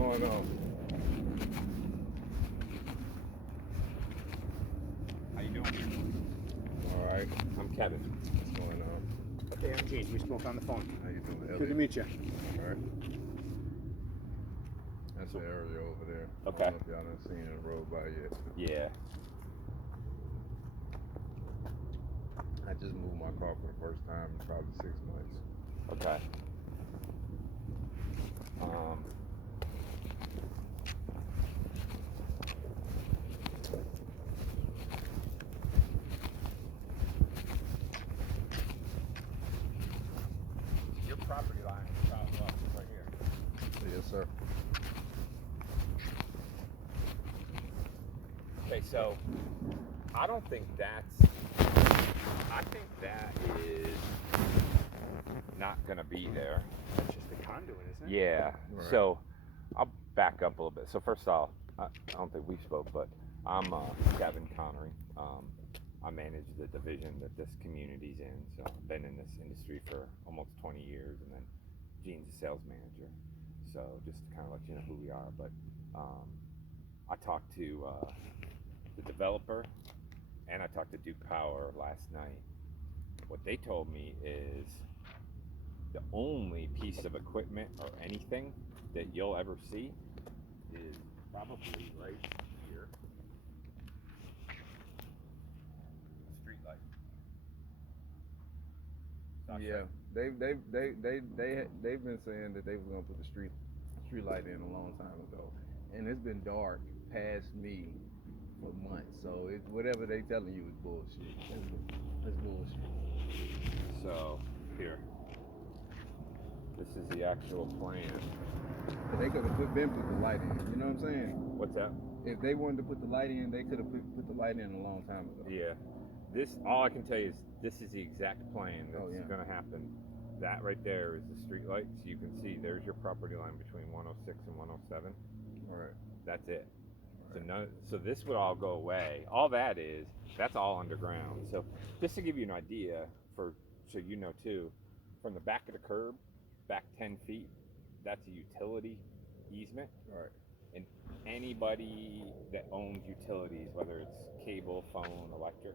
going on? How you doing? All right. I'm Kevin. What's going on? Okay, I'm James. We spoke on the phone. How you doing, Good Elliot? to meet you. All right. That's the area over there. Okay. I don't know if y'all done seen the road by yet. Yeah. I just moved my car for the first time in probably 6 months. Okay. Your property line is southwest right here. Yes, sir. Okay, so I don't think I think that is not gonna be there. That's just the conduit, isn't it? Yeah. Right. So I'll back up a little bit. So first off, I don't think we spoke, but I'm Kevin Connery. I manage the division that this community's in. So I've been in this industry for almost 20 years, and then Gene's a sales manager. So just to kind of let you know who we are. But I talked to the developer, and I talked to Duke Power last night. What they told me is the only piece of equipment or anything that you'll ever see is probably right here. A street light. Yeah, they've been saying that they was gonna put the street light in a long time ago, and it's been dark past me for months. So whatever they telling you is bullshit. That's bullshit. So here, this is the actual plan. But they could have put the light in. You know what I'm saying? What's that? If they wanted to put the light in, they could have put the light in a long time ago. Yeah. This, all I can tell you is this is the exact plan that's going to happen. That right there is the street light. So you can see there's your property line between 106 and 107. All right. That's it. Right. So this would all go away. All that is, that's all underground. So just to give you an idea, so you know too, from the back of the curb, back 10 feet, that's a utility easement. All right. And anybody that owns utilities, whether it's cable, phone, electric,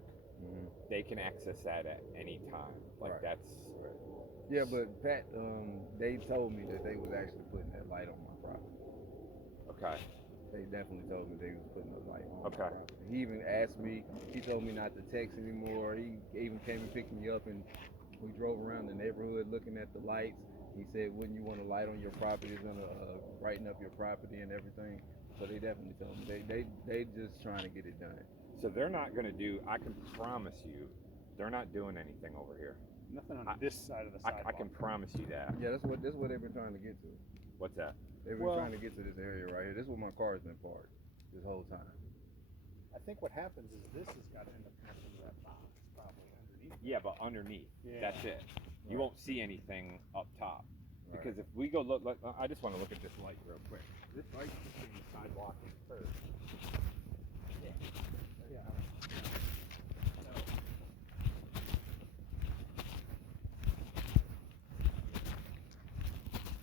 they can access that at any time. Like Right. that's. Right. Yeah, but Pat, they told me that they was actually putting that light on my property. Okay. They definitely told me they was putting a light on my Okay. property. He even asked me. He told me not to text anymore. He even came and picked me up, and we drove around the neighborhood looking at the lights. He said, "Wouldn't you want a light on your property? It's gonna brighten up your property and everything." So they definitely told me they just trying to get it done. So they're not going to do. I can promise you, they're not doing anything over here. Nothing on this side of the sidewalk. I can promise you that. Yeah, that's what they've been trying to get to. What's that? They've been trying to get to this area right here. This is where my car's been parked this whole time. I think what happens is this has got to end up connected to that box, probably underneath. Yeah, but underneath. Yeah. That's it. You won't see anything up top. Right. Because if we go look, I just want to look at this light real quick. This light is between the sidewalk and the curb. Yeah.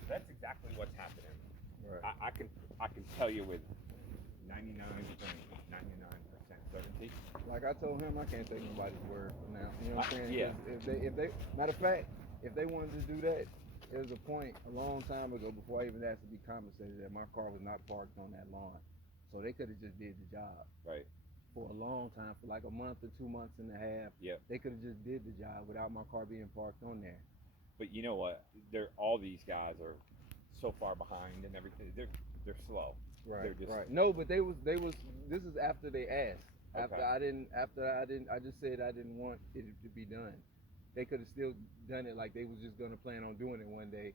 That's exactly what's happening. Right. I can tell you with 99.99% certainty. Like I told him, I can't take nobody's word for now. You know what I'm saying? Yeah. 'Cause if they, matter of fact, if they wanted to do that, there was a point a long time ago before I even asked to be compensated that my car was not parked on that lawn. So they could have just did the job. Right. For a long time, for like a month or 2 months and a half. Yep. They could have just did the job without my car being parked on there. But you know what? All these guys are so far behind and everything. They're slow. Right. They're just, right. No, but they was. This is after they asked. After Okay. I didn't. I just said I didn't want it to be done. They could have still done it like they was just gonna plan on doing it one day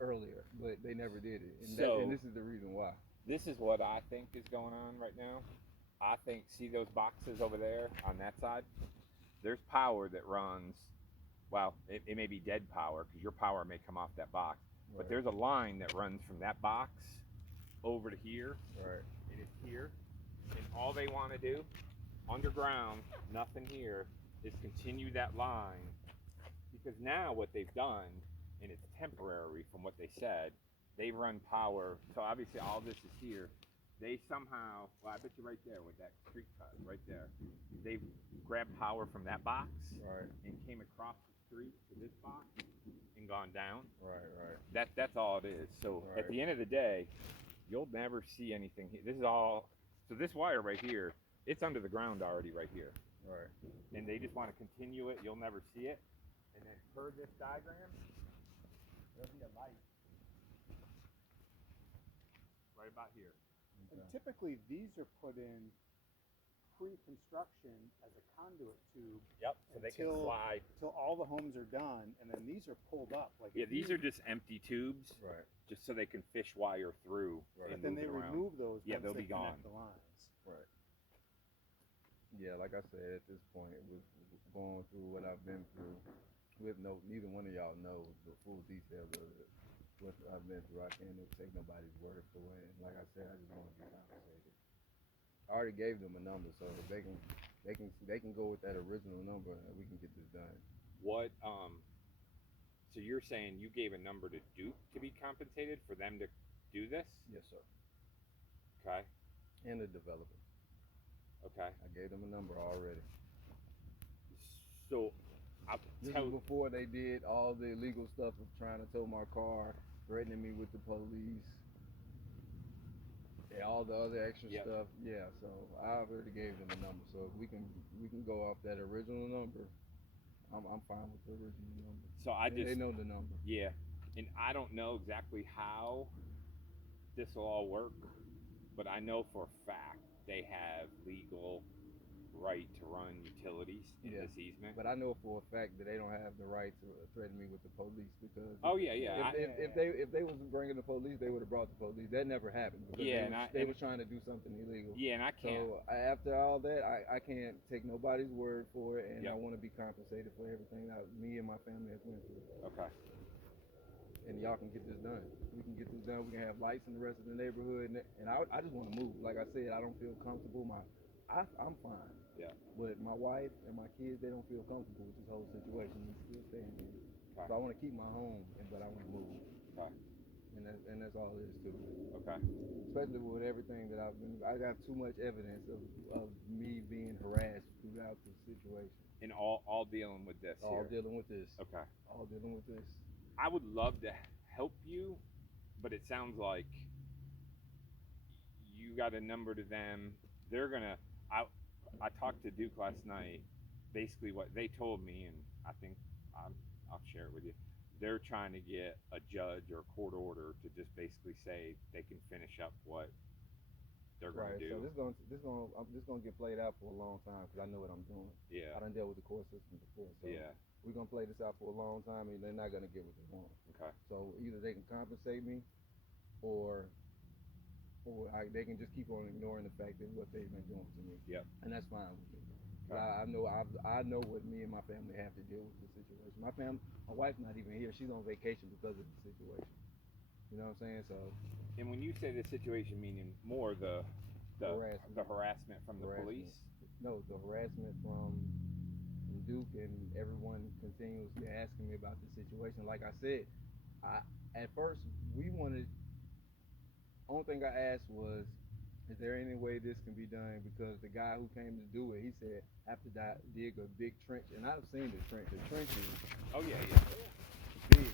earlier, but they never did it. And this is the reason why. This is what I think is going on right now. I think, see those boxes over there on that side? There's power that runs, well, it may be dead power because your power may come off that box, but Right. there's a line that runs from that box over to here, Right. and it's here, and all they want to do, underground, nothing here, is continue that line, because now what they've done, and it's temporary from what they said, they run power. So obviously all this is here. They somehow, well, I bet you right there with that street cut right there, they grabbed power from that box Right. and came across the street to this box and gone down. Right. That's all it is. So at Right. the end of the day, you'll never see anything. This is all. So this wire right here, it's under the ground already right here. Right. And they just want to continue it. You'll never see it. And then per this diagram, there'll be a light right about here. And typically, these are put in pre-construction as a conduit tube. Yep. So they can slide. Until all the homes are done, and then these are pulled up. Like Yeah, these are just empty tubes. Right. Just so they can fish wire through. Right. And But then move they it around. remove those. Yeah, once they'll they be gone. connect the lines. Right. Yeah, like I said, at this point, with going through what I've been through, neither one of y'all know the full details of it. What I've been through, I can't take nobody's word for it. And like I said, I just want to be compensated. I already gave them a number, so if they can go with that original number, and we can get this done. What so you're saying you gave a number to Duke to be compensated for them to do this? Yes, sir. Okay. And the developer. Okay. I gave them a number already. So I'll This tell is before they did all the illegal stuff of trying to tow my car, threatening me with the police, and all the other extra Yep. stuff. Yeah, so I already gave them a number. So if we can go off that original number, I'm fine with the original number. so I And just they know the number. yeah, and I don't know exactly how this will all work, but I know for a fact they have legal right to run utilities in Yeah. this easement. But I know for a fact that they don't have the right to threaten me with the police because Oh yeah, yeah. if they was bringing the police, they would have brought the police. That never happened because Yeah, they was trying to do something illegal. yeah, and I can't. So after all that, I can't take nobody's word for it, and Yep. I want to be compensated for everything that me and my family has went through. Okay. And y'all can get this done. We can get this done. We can have lights in the rest of the neighborhood, and I just want to move. Like I said, I don't feel comfortable. I'm fine. Yeah. But my wife and my kids, they don't feel comfortable with this whole situation. We still staying here. Okay. So I want to keep my home, but I want to move. Okay. And that's all it is to it. Okay. Especially with everything that I got too much evidence of me being harassed throughout the situation. And all dealing with this All here. dealing with this. Okay. All dealing with this. I would love to help you, but it sounds like you got a number to them. They're gonna. I talked to Duke last night. Basically, what they told me, and I think I'll share it with you. They're trying to get a judge or a court order to just basically say they can finish up what they're going Right. to do. So this gonna get played out for a long time because I know what I'm doing. Yeah. I done dealt with the court system before. So Yeah. we're gonna play this out for a long time, and they're not gonna get what they want. Okay. So either they can compensate me, or they can just keep on ignoring the fact that what they've been doing to me. Yep. And that's fine with me. Okay. I know what me and my family have to deal with this situation. My wife's not even here. She's on vacation because of the situation. You know what I'm saying? So And when you say the situation, meaning more the Harassment. harassment from the Harassment. police. no, the harassment from Duke and everyone continuously asking me about the situation. Like I said, at first we wanted. Only thing I asked was, is there any way this can be done? Because the guy who came to do it, he said, have to dig a big trench. And I've seen the trench. The trench is Oh yeah. big.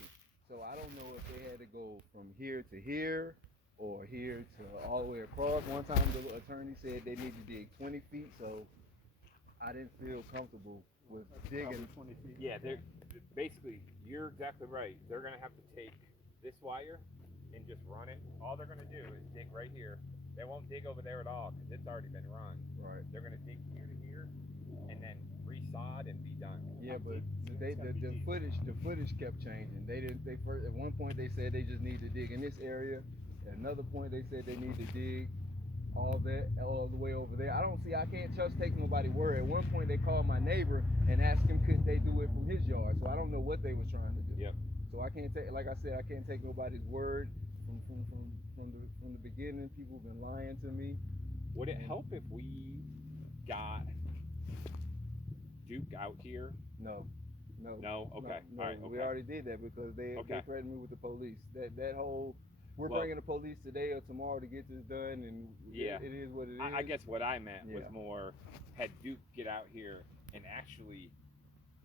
So I don't know if they had to go from here to here or here to all the way across. One time the attorney said they need to dig 20 feet. So I didn't feel comfortable with digging. 20 feet. Yeah. They're basically. You're exactly right. They're gonna have to take this wire and just run it. All they're gonna do is dig right here. They won't dig over there at all because it's already been run. Right. They're gonna dig here to here, and then resod and be done. Yeah, but the footage kept changing. They first at one point they said they just need to dig in this area. At another point they said they need to dig all the way over there. I can't just take nobody's word. At one point they called my neighbor and asked him couldn't they do it from his yard. So I don't know what they was trying to do. Yep. So I can't take, like I said, I can't take nobody's word from the beginning. People have been lying to me. Would it help if we got Duke out here? No. No? Okay. No, All right. we Okay. already did that because they Okay. threatened me with the police. That whole we're Well, bringing the police today or tomorrow to get this done, and Yeah. it is what it is. I guess what I meant was Yeah. more, had Duke get out here and actually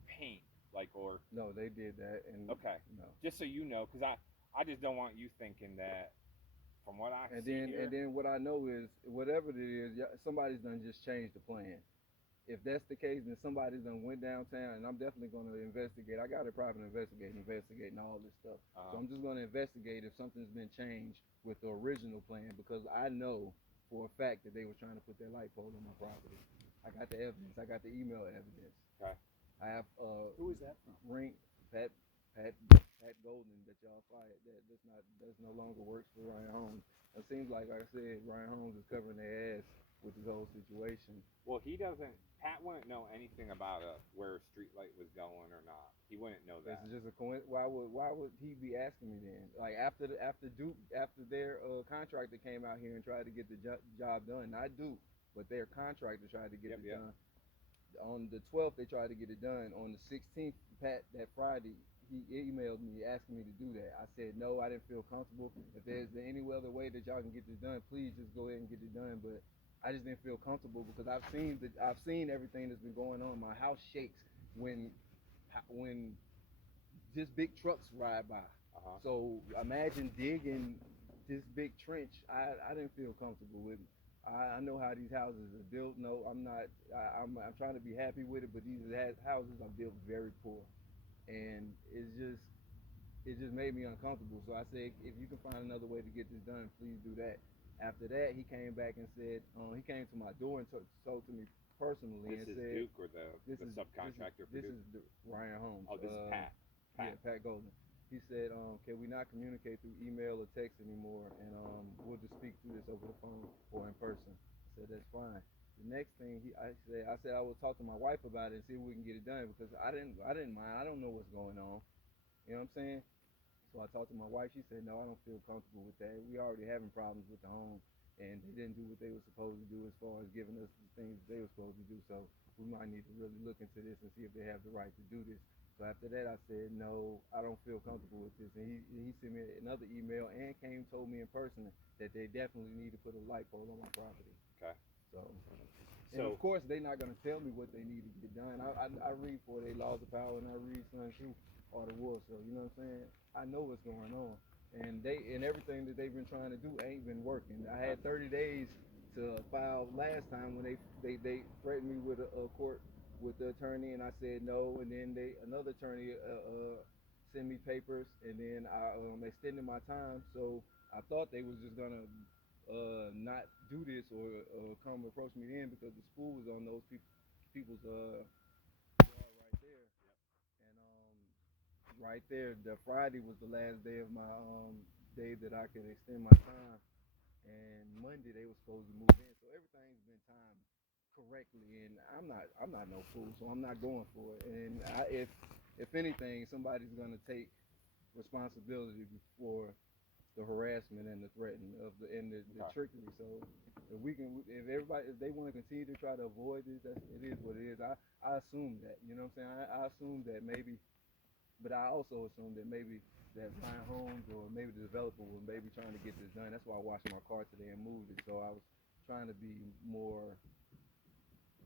paint, like, or No, they did that, and okay, no. just so you know, because I just don't want you thinking that from what I And see then here. and then what I know is whatever it is, somebody's done just changed the plan. If that's the case, then somebody's done went downtown, and I'm definitely going to investigate. I got a private investigating all this stuff. So I'm just going to investigate if something's been changed with the original plan, because I know for a fact that they were trying to put that light pole on my property. I got the evidence. I got the email evidence. Okay. I have Who is that from? Pat Golden that y'all fired. That's no longer works for Ryan Holmes. It seems like I said, Ryan Holmes is covering their ass with this whole situation. Well, he doesn't. Pat wouldn't know anything about where a street light was going or not. He wouldn't know that. It's just a coincidence. Why would he be asking me then? Like after their contractor came out here and tried to get the job done, not Duke, but their contractor tried to get it done. On the 12th, they tried to get it done. On the 16th, Pat, that Friday, he emailed me asking me to do that. I said no, I didn't feel comfortable. If there's any other way that y'all can get this done, please just go ahead and get it done. But I just didn't feel comfortable because I've seen everything that's been going on. My house shakes when just big trucks ride by. So imagine digging this big trench. I didn't feel comfortable with it. I know how these houses are built. No, I'm not. I'm trying to be happy with it, but these houses are built very poor, and it just made me uncomfortable. So I said, if you can find another way to get this done, please do that. After that, he came back and said, he came to my door and spoke to me personally This and is said, Duke or the subcontractor for this Duke? is Ryan Holmes. Oh, this is Pat. Yeah, Pat Golden. He said, can we not communicate through email or text anymore, and we'll just speak through this over the phone or in person. I said, that's fine. The next thing I said I will talk to my wife about it and see if we can get it done, because I didn't mind. I don't know what's going on. You know what I'm saying? So I talked to my wife. She said, no, I don't feel comfortable with that. We already having problems with the home, and they didn't do what they were supposed to do as far as giving us the things they were supposed to do. So we might need to really look into this and see if they have the right to do this. So after that, I said, no, I don't feel comfortable with this. And he sent me another email and told me in person that they definitely need to put a light pole on my property. Okay. And of course, they're not going to tell me what they need to get done. I read for their laws of power, and I read Sun Tzu, Art of War. So you know what I'm saying? I know what's going on, and everything that they've been trying to do ain't been working. I had 30 days to file last time when they threatened me with a court with the attorney, and I said no, and then another attorney sent me papers, and then I extended my time. So I thought they was just gonna not do this or come approach me then, because the school was on those people's yard right there. And right there, the Friday was the last day of my day that I could extend my time, and Monday they were supposed to move in. So everything's been timed correctly, and I'm not no fool, so I'm not going for it. And if anything, somebody's gonna take responsibility before the harassment and the threatening the trickery. So if they want to continue to try to avoid this, it is what it is. I assume that, you know what I'm saying? I assume that maybe, but I also assume that maybe that Ryan Holmes or maybe the developer was maybe trying to get this done. That's why I washed my car today and moved it. So I was trying to be more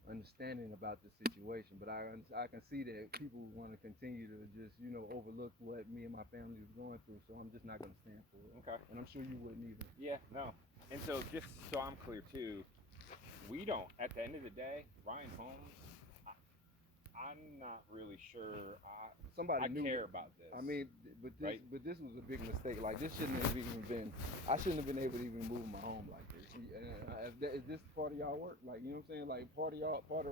understanding about the situation, but I can see that people want to continue to just overlook what me and my family was going through, so I'm just not going to stand for it. Okay. And I'm sure you wouldn't either. Yeah, no. And so just so I'm clear too, we don't, at the end of the day, Ryan Holmes, I'm not really sure Somebody I knew care about this. I mean, but this was a big mistake. Like, this shouldn't have even been. I shouldn't have been able to even move my home like this. Is this part of y'all work? Like, you know what I'm saying? Like, part of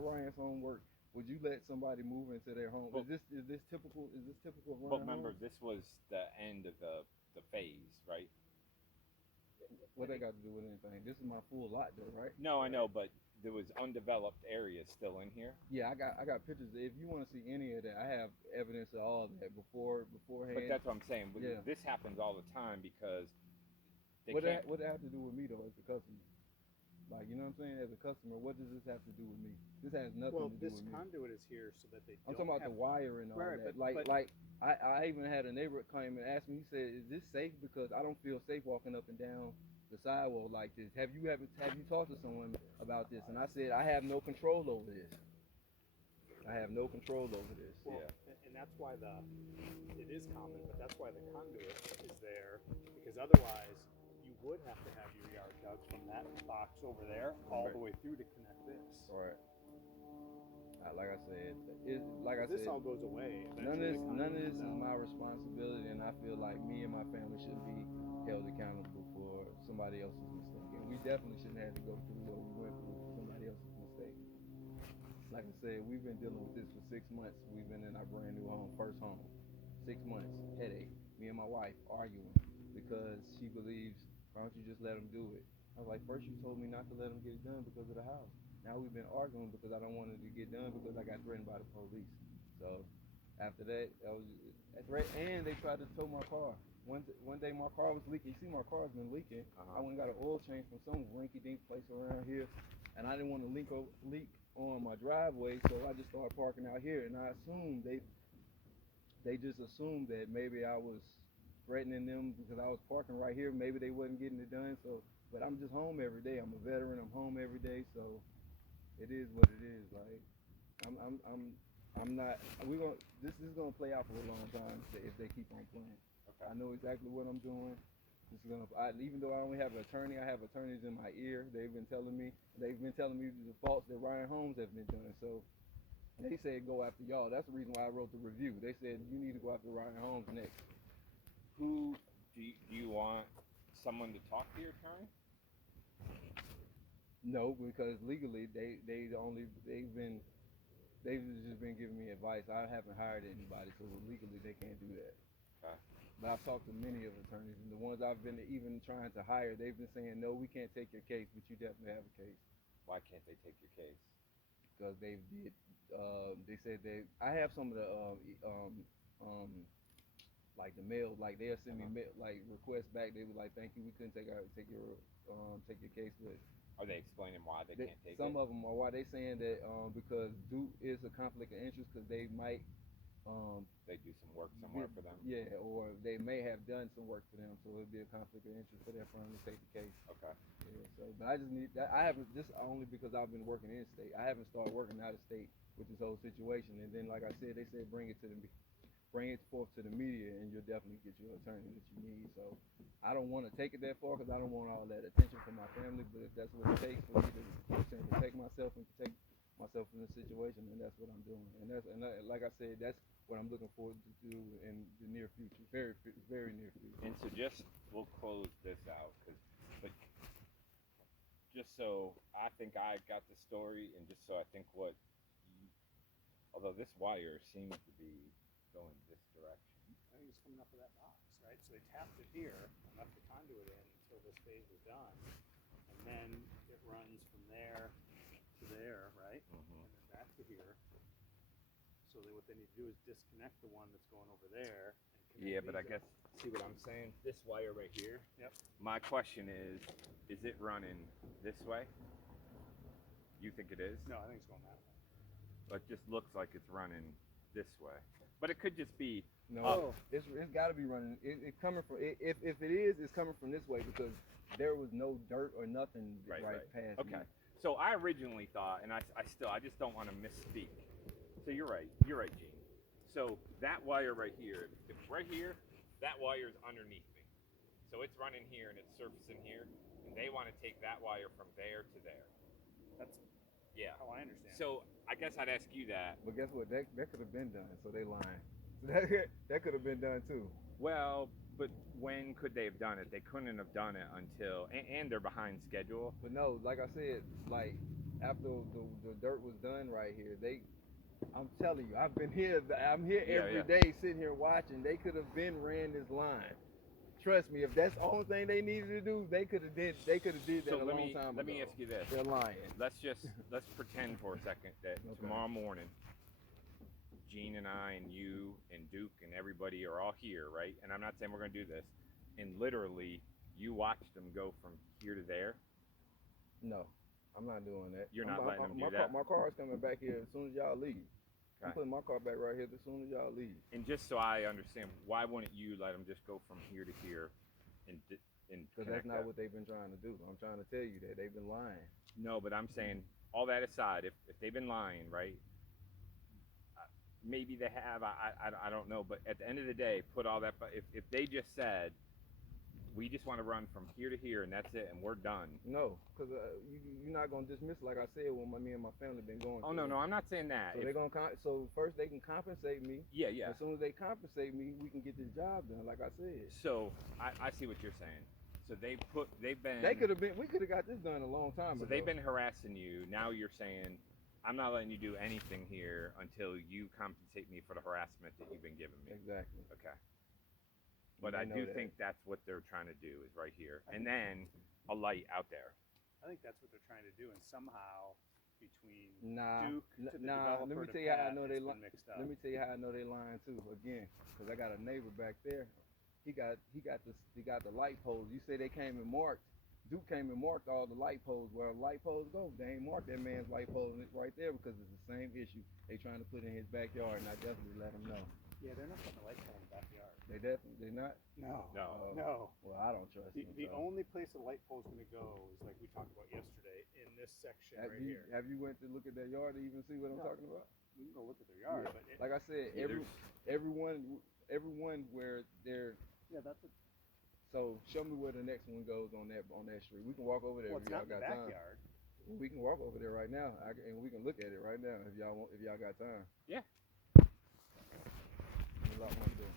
Ryan's home work. Would you let somebody move into their home? Well, is this typical? Is this typical of Ryan? But remember, Holmes? this was the end of the phase, right? What they got to do with anything? This is my full lot, though, right? No, I know, but there was undeveloped areas still in here. Yeah, I got pictures. If you want to see any of that, I have evidence of all of that beforehand. But that's what I'm saying. Yeah. This happens all the time because what it have to do with me though as the customer? Like, you know what I'm saying? As a customer, what does this have to do with me? This has nothing Well, to do this with me. conduit is here so that they I'm don't talking about have the wire and all Right, that. but- I even had a neighbor come and ask me. He said, "Is this safe? Because I don't feel safe walking up and down the sidewalk like this. Have you talked to someone about this?" And I said, "I have no control over this. I have no control over this." Well, Yeah. and that's why it is common, but that's why the conduit is there, because otherwise you would have to have your yard dug from that box over there all the way through to connect this. Right. Like I said, This all goes away. None of Eventually this, the none of conduit this is comes out. my responsibility, and I feel like me and my family shouldn't be held accountable for somebody else's mistake. And we definitely shouldn't have to go through what we went through for somebody else's mistake. Like I said, we've been dealing with this for 6 months. We've been in our brand new home, first home. 6 months, headache. Me and my wife arguing because she believes, why don't you just let them do it? I was like, first you told me not to let them get it done because of the house. Now we've been arguing because I don't want it to get done because I got threatened by the police. So after that, I was a threat, and they tried to tow my car. One day my car was leaking. You see, my car's been leaking. I went and got an oil change from some rinky-dink place around here, and I didn't want to leak on my driveway, so I just started parking out here. And I assumed they just assumed that maybe I was threatening them because I was parking right here. Maybe they wasn't getting it done. So, but I'm just home every day. I'm a veteran. I'm home every day. So it is what it is. Like I'm not. This is gonna play out for a long time if they keep on playing. Okay. I know exactly what I'm doing. This is even though I only have an attorney, I have attorneys in my ear. They've been telling me the faults that Ryan Holmes have been doing. So they said go after y'all. That's the reason why I wrote the review. They said you need to go after Ryan Holmes next. Who do you want someone to talk to your attorney? No, because legally they've just been giving me advice. I haven't hired anybody, so legally they can't do that. Okay. But I've talked to many of the attorneys, and the ones I've been even trying to hire, they've been saying, no, we can't take your case, but you definitely have a case. Why can't they take your case? Because they said I have some of the, like the mail, like they'll send me mail, like requests back. They were like, thank you, we couldn't take your case, but Are they explaining why they can't take some it? of them are why they saying that because due is a conflict of interest because they might They do some work somewhere for them? yeah, or they may have done some work for them, so it'd be a conflict of interest for their firm to take the case. Okay. Yeah, so but I just need that. I haven't just only because I've been working in state. I haven't started working out of state with this whole situation. And then like I said, they said bring it forth to the media, and you'll definitely get your attorney that you need. So I don't want to take it that far because I don't want all that attention from my family. But if that's what it takes for me to protect myself and protect myself in this situation, then that's what I'm doing. Like I said, that's what I'm looking forward to do in the near future, very near future. And so we'll close this out, but just so I think I got the story, and just so I think although this wire seems to be going this direction. I think it's coming up with that box, right? So they tapped it here and left the conduit in until this phase was done, and then it runs from there to there, right? Mm-hmm. And then back to here. So what they need to do is disconnect the one that's going over there and connect. Yeah, but I guess, see what I'm saying? This wire right here. Yep. My question is it running this way? You think it is? No, I think it's going that way. It just looks like it's running this way. But it could just be No, it's got to be running. It's coming from. If it is, it's coming from this way because there was no dirt or nothing right past. Okay. Me. So I originally thought, and I just don't want to misspeak. So you're right, Gene. So that wire right here, if right here, that wire is underneath me. So it's running here and it's surfacing here, and they want to take that wire from there to there. That's how I understand. So I guess I'd ask you that. But guess what? That could have been done. So they lying. That could have been done too. Well, but when could they have done it? They couldn't have done it until, and they're behind schedule. But no, like I said, like after the dirt was done right here, I'm telling you, I've been here. I'm here every day, sitting here watching. They could have ran this line. Trust me, if that's the only thing they needed to do, they could have did that a long time ago. Let me ask you this. They're lying. Let's pretend for a second that tomorrow morning, Gene and I and you and Duke and everybody are all here, right? And I'm not saying we're going to do this. And literally, you watched them go from here to there. No. I'm not doing that. You're not letting them do that? My car is coming back here as soon as y'all leave. I'm Okay. putting my car back right here as soon as y'all leave. And just so I understand, why wouldn't you let them just go from here to here and Because that's not what they've been trying to do. I'm trying to tell you that they've been lying. No, but I'm saying, all that aside, if they've been lying, right? Maybe they have. I don't know. But at the end of the day, put all that. If they just said, we just want to run from here to here and that's it and we're done. No, because you're not gonna dismiss like I said when me and my family been going. Oh no, I'm not saying that. So they're gonna so first they can compensate me. Yeah. As soon as they compensate me, we can get this job done, like I said. So I see what you're saying. So we could have got this done a long time ago. So they've been harassing you. Now you're saying, I'm not letting you do anything here until you compensate me for the harassment that you've been giving me. Exactly. Okay. But I do think that's what they're trying to do is right here, and then a light out there. I think that's what they're trying to do, and somehow between Duke to the let developer me to tell you how I Pat, know it's they been mixed up. Let me tell you how I know they lying too. Again, because I got a neighbor back there. He got the light poles. You say they came and marked. Duke came and marked all the light poles. Where light poles go, they ain't marked that man's light pole right there because it's the same issue they trying to put in his backyard, and I definitely let him know. Yeah, they're not putting a light pole in the backyard. They're not. No. Well, I don't trust them. The only place a light pole is going to go is like we talked about yesterday in this section here. Have you went to look at their yard to even see what I'm talking about? We can go look at their yard, but like I said, everyone where they're. Yeah, that's it. So show me where the next one goes on that street. We can walk over there if y'all got time. Backyard. We can walk over there right now, and we can look at it right now if y'all got time. Yeah.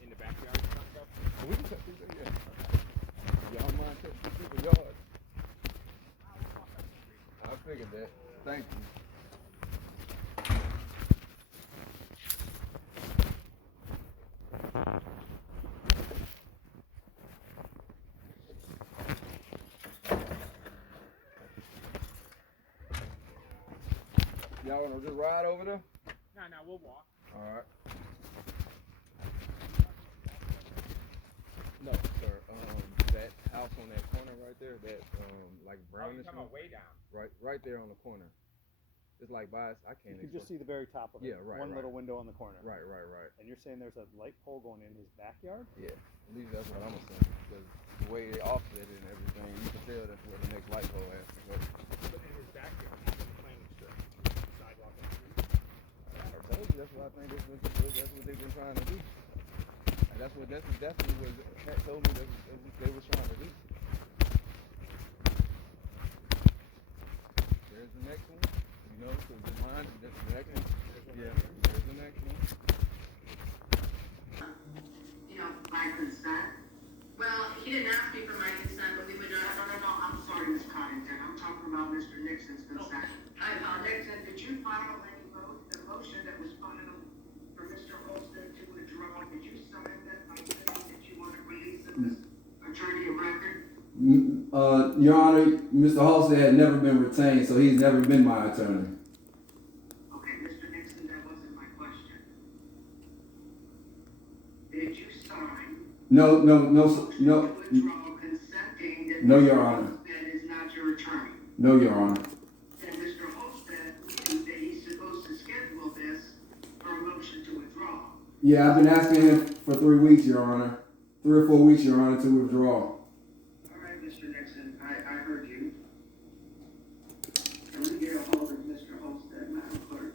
In the backyard and stuff? We can touch people, yeah. Y'all mind touching people's yards? I figured that. Thank you. Y'all wanna just ride over there? No, we'll walk. All right. No, sir. That house on that corner right there, that like brownish. Oh, way down. Right there on the corner. It's like I can't. You can just see the very top of it. Yeah, right. One little window on the corner. Right. And you're saying there's a light pole going in his backyard? Yeah, at least that's what I'm assuming. Because the way they offset it and everything, you can tell that's where the next light pole has to go. But in his backyard, he's in the planning strip. Sidewalk on the street. I told you that's what I think that's what they've been trying to do. And that's definitely what Pat told me that's what they was trying to do. There's the next one. You know, because the mine, that's the next one. Yeah, there's the next one. My consent. Well, he didn't ask me for my consent, but we would not. No. I'm sorry, Ms. Coddington. I'm talking about Mr. Nixon's consent. I apologize. Nixon, did you file any vote? The motion that was filed for Mr. Holston to withdraw, did you sign that by saying that you want to release him as attorney of record? Your Honor, Mr. Halstead had never been retained, so he's never been my attorney. Okay, Mr. Nixon, that wasn't my question. Did you sign? No. Withdraw consenting that No, Your Mr. Honor. Holsted is not your attorney. No, Your Honor. Then Mr. Holsted knew that he's supposed to schedule this for a motion to withdraw. Yeah, I've been asking him for 3 weeks, Your Honor. 3 or 4 weeks, Your Honor, to withdraw. All right, Mr. Nixon, I heard you. Can we get a hold of Mr. Holsted, Madam Clerk?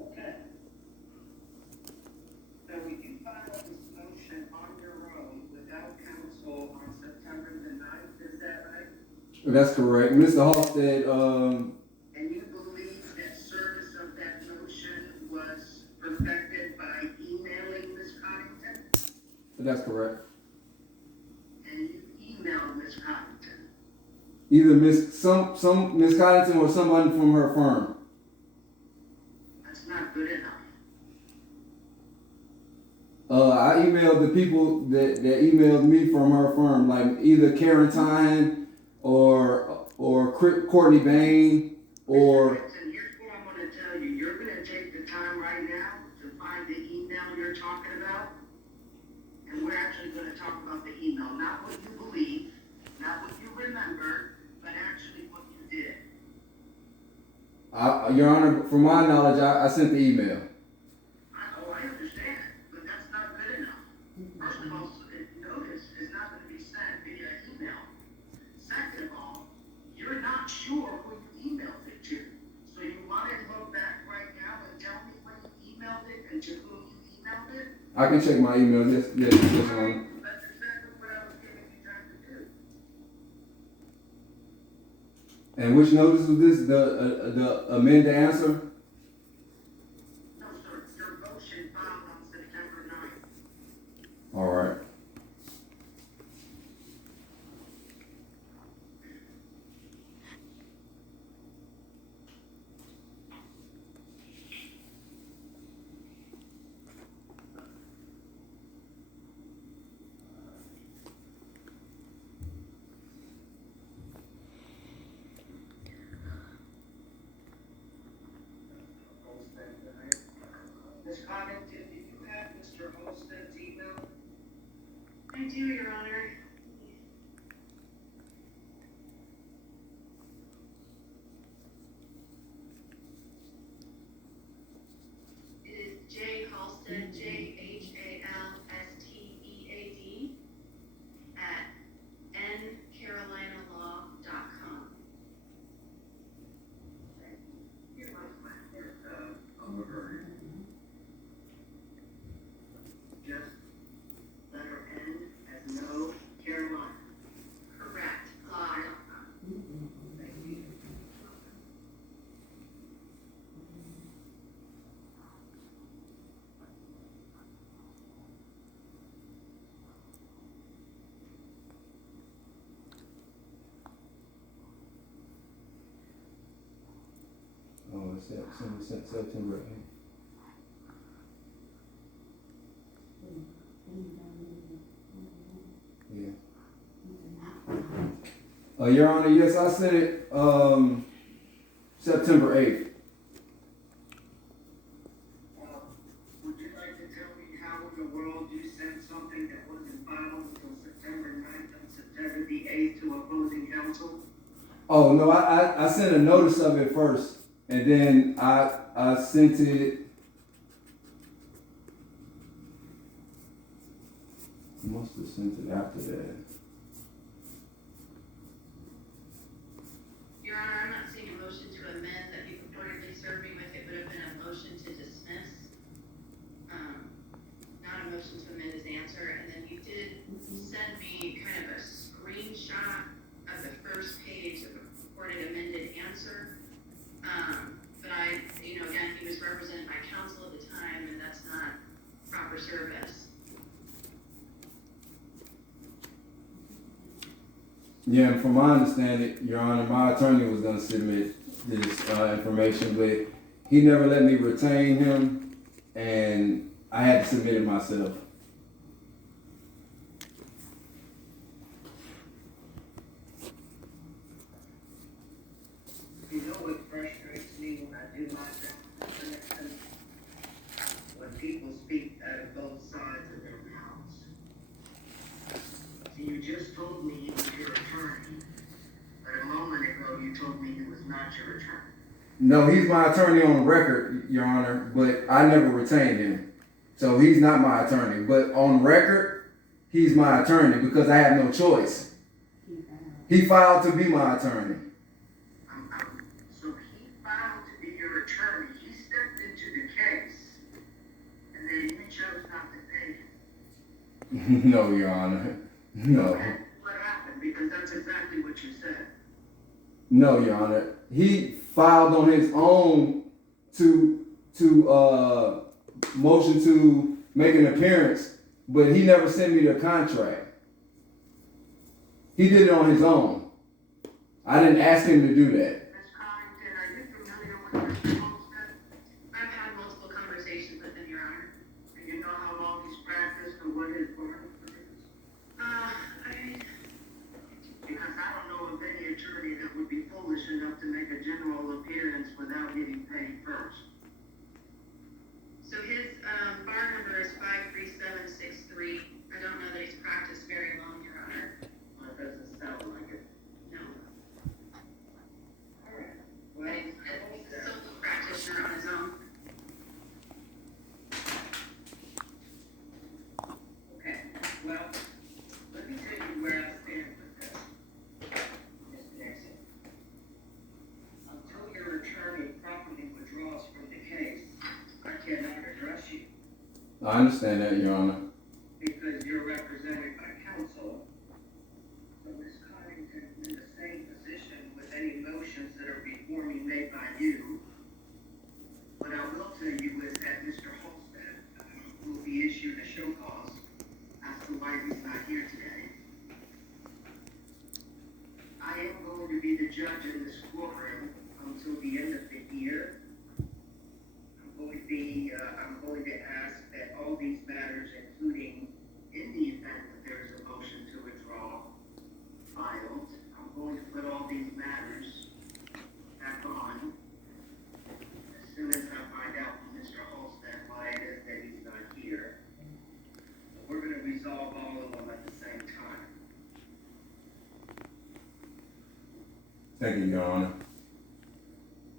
Okay. So you filed this motion on your own without counsel on September the 9th, is that right? That's correct. Mr. Halstead, And you believe that service of that motion was perfected by emailing Ms. Coddington? that's correct. And you emailed Ms. Coddington? Either some Miss Coddington or someone from her firm. That's not good enough. I emailed the people that emailed me from her firm, like either Karen Tyne or Courtney Bain or. Mr. Nixon, here's what I'm going to tell you. You're going to take the time right now to find the email you're talking about. And we're actually going to talk about the email, not what you believe, not what Your Honor, from my knowledge, I sent the email. I understand, but that's not good enough. First of all, notice is not gonna be sent via email. Second of all, you're not sure who you emailed it to. So you wanna look back right now and tell me when you emailed it and to whom you emailed it? I can check my email. Yes, Your Honor. That's exactly what I was giving you time to do. And which notice was this? The amend the answer? No, sir, your motion filed on September 9th. All right. Ms. Connington, do you have Mr. Olmsted's email? I do, Your Honor. It is J. Halstead, JHALSTEAD, at ncarolinalaw.com. Here was my overheard. Just letter N as no, Carolina. Correct. Law. Thank you. Oh, it's September 8th. Yeah. Your Honor, yes, I sent it September 8th. Would you like to tell me how in the world you sent something that wasn't filed until September 9th and September the 8th to opposing counsel? Oh no, I sent a notice of it first, and then I sent it. I must have sent it after that. Your Honor, I'm not seeing a motion to amend that you purportedly served me with. It would have been a motion to dismiss. Not a motion to amend his answer. And then you did send me kind of a screenshot of the first page of a purported amended answer. But again, he was represented by counsel at the time, and that's not proper service. Yeah, and from my understanding, Your Honor, my attorney was going to submit this information, but he never let me retain him, and I had to submit it myself. You know what frustrates me when I do my job? When people speak out of both sides of their mouths. See, you just told me he was your attorney, but a moment ago you told me he was not your attorney. No, he's my attorney on record, Your Honor, but I never retained him. So he's not my attorney. But on record, he's my attorney because I have no choice. He filed to be my attorney. So he filed to be your attorney. He stepped into the case, and then you chose not to pay him. No, Your Honor. No. What happened? Because that's exactly what you said. No, Your Honor. He filed on his own to motion to make an appearance, but he never sent me the contract. He did it on his own. I didn't ask him to do that. Ms. Connington, are you familiar with Mr. Olmsted? I've had multiple conversations with him, Your Honor. Do you know how long he's practiced and what his learning is? Because I don't know of any attorney that would be foolish enough to make a general appearance without getting paid first. So his bar number is 53763. I don't know that he's practiced very long, Your Honor. That doesn't sound like it. No. I understand that, Your Honor. because you're represented by counsel. So Ms. Connington is in the same position with any motions that are before me made by you. What I will tell you is that Mr. Holstead will be issued a show cause as to why he's not here today. I am going to be the judge in this courtroom until the end of the year. I'm going to ask that all these matters, including in the event that there is a motion to withdraw filed, I'm going to put all these matters back on as soon as I find out from Mr. Holstead why it is that he's not here. We're going to resolve all of them at the same time. Thank you, Your Honor.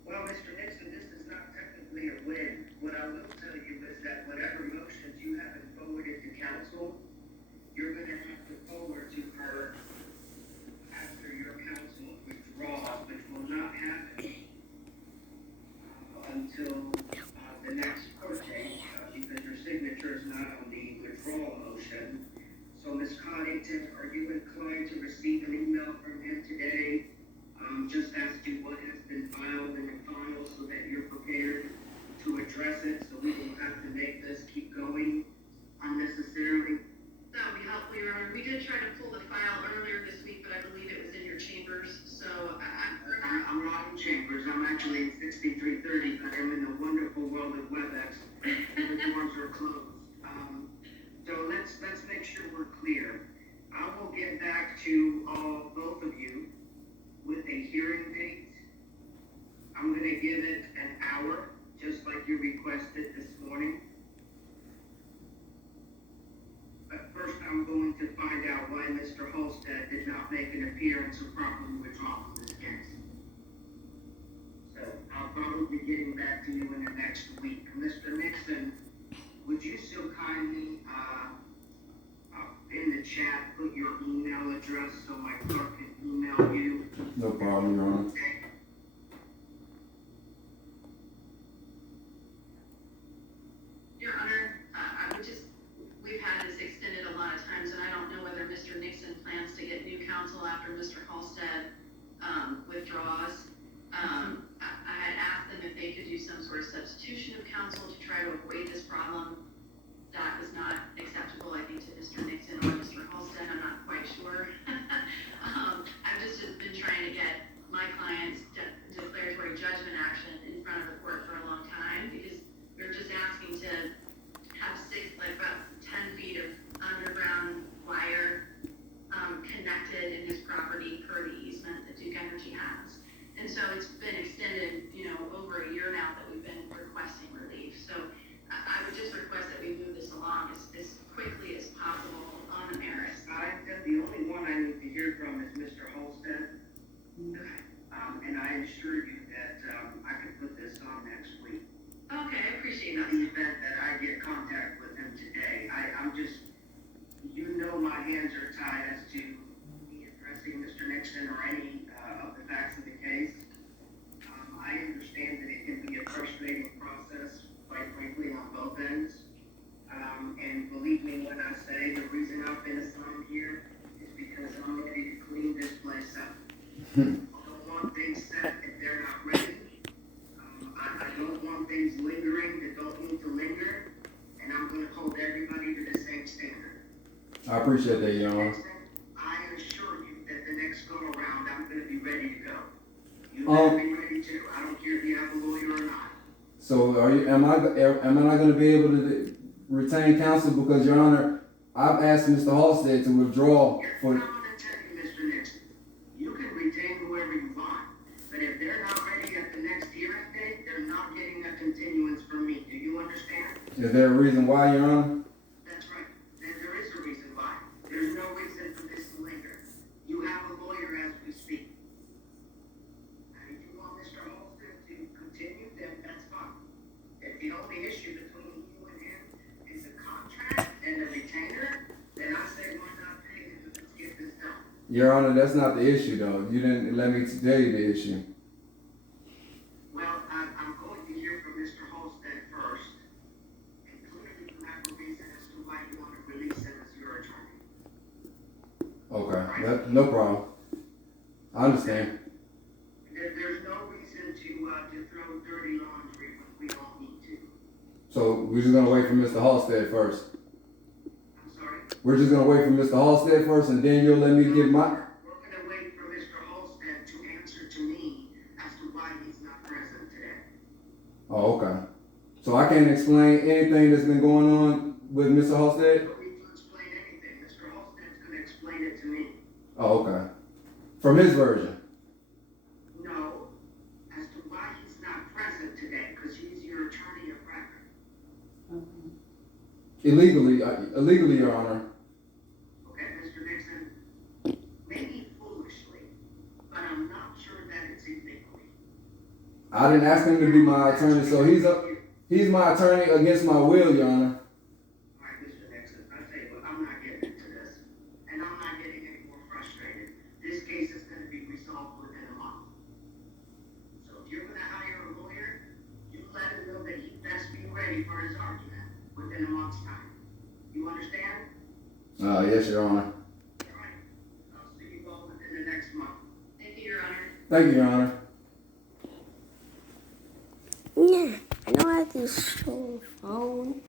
Well, Mr. Nixon, this is not technically a win. What I will tell you is that whatever motions you haven't forwarded to counsel, you're going to have to forward to her after your counsel withdraws, which will not happen until the next court date, because your signature is not on the withdrawal motion. So, Ms. Connington, are you inclined to receive an email from him today? Just asking what has been filed in the file so that you're prepared to address it, so we don't have to make this keep going unnecessarily? That would be helpful, Your Honor. We did try to pull the file earlier this week, but I believe it was in your chambers, so I'm not in chambers, I'm actually in 6330, but I'm in the wonderful world of WebEx, and the doors are closed. So let's make sure we're clear. I will get back to both of you with a hearing date. I'm gonna give it an hour, just like you requested this morning. But first, I'm going to find out why Mr. Holstead did not make an appearance or properly withdraw from this case. So I'll probably be getting back to you in the next week. Mr. Nixon, would you so kindly, in the chat, put your email address so my clerk can email you? No problem, Your Honor. Okay. Your Honor, we've had this extended a lot of times, and I don't know whether Mr. Nixon plans to get new counsel after Mr. Halstead withdraws. I had asked them if they could do some sort of substitution of counsel to try to avoid this problem. That was not acceptable, I think, to Mr. Nixon or Mr. Halstead. I'm not quite sure. I've just been trying to get my client's declaratory judgment action in front of the court for a long time, because we're just asking to have about 10 feet of underground wire connected in his property per the easement that Duke Energy has. And so it's been extended, over a year now that we've been requesting relief. So I would just request that we move this along as quickly as possible on the merits. The only one I need to hear from is Mr. Holstead. Okay. And I assure you that I can put this on next week. Okay, I appreciate In that. the event that I get contact with him today, I'm just, my hands are tied as to me addressing Mr. Nixon or any of the facts of the case. I understand that it can be a frustrating process, quite frankly, on both ends. And believe me when I say the reason I've been assigned here is because I'm ready to clean this place up. I don't want things set if they're not ready. I don't want things lingering that don't need to linger, and I'm going to hold everybody to the same standard. I appreciate that, Your Honor. I assure you that the next go around, I'm going to be ready to go. You better be ready too. I don't care if you have a lawyer or not. So am I not going to be able to retain counsel because, Your Honor, I've asked Mr. Halstead to withdraw for. I'm going to tell you, Mr. Nixon, you can retain whoever you want, but if they're not ready at the next hearing date, they're not getting a continuance from me. Do you understand? Is there a reason why, Your Honor? That's right. There is a reason why. There's no reason for this to linger. You have a lawyer as we speak. And if you want Mr. Holstead to continue, then that's fine. If the only issue between you and him is a contract and a retainer, then I say why not pay him? Let's get this done. Your Honor, that's not the issue, though. You didn't let me tell you the issue. Well, I'm going to hear from Mr. Holstead first, and clearly you have a Okay, no problem. I understand. There's no reason to throw dirty laundry when we don't need to. So we're just gonna wait for Mr. Halstead first. I'm sorry? We're just gonna wait for Mr. Halstead first, and then you'll let me give my. We're gonna wait for Mr. Halstead to answer to me as to why he's not present today. Oh, okay. So I can't explain anything that's been going on with Mr. Halstead? You don't need to explain anything. Mr. Halstead's gonna explain it to me. Oh, okay. From his version. No, as to why he's not present today, because he's your attorney of record. Illegally, Your Honor. Okay, Mr. Nixon, maybe foolishly, but I'm not sure that it's illegally. I didn't ask him to be my attorney, so he's my attorney against my will, Your Honor. All right, Mr. Nixon, I tell you what, I'm not getting into this, and I'm not getting any more frustrated. This case is gonna be resolved within a month. So if you're gonna hire a lawyer, you let him know that he best be ready for his argument within a month's time. You understand? Yes, Your Honor. All right, I'll see you both within the next month. Thank you, Your Honor. Thank you, Your Honor. Yeah, I know how to use phone.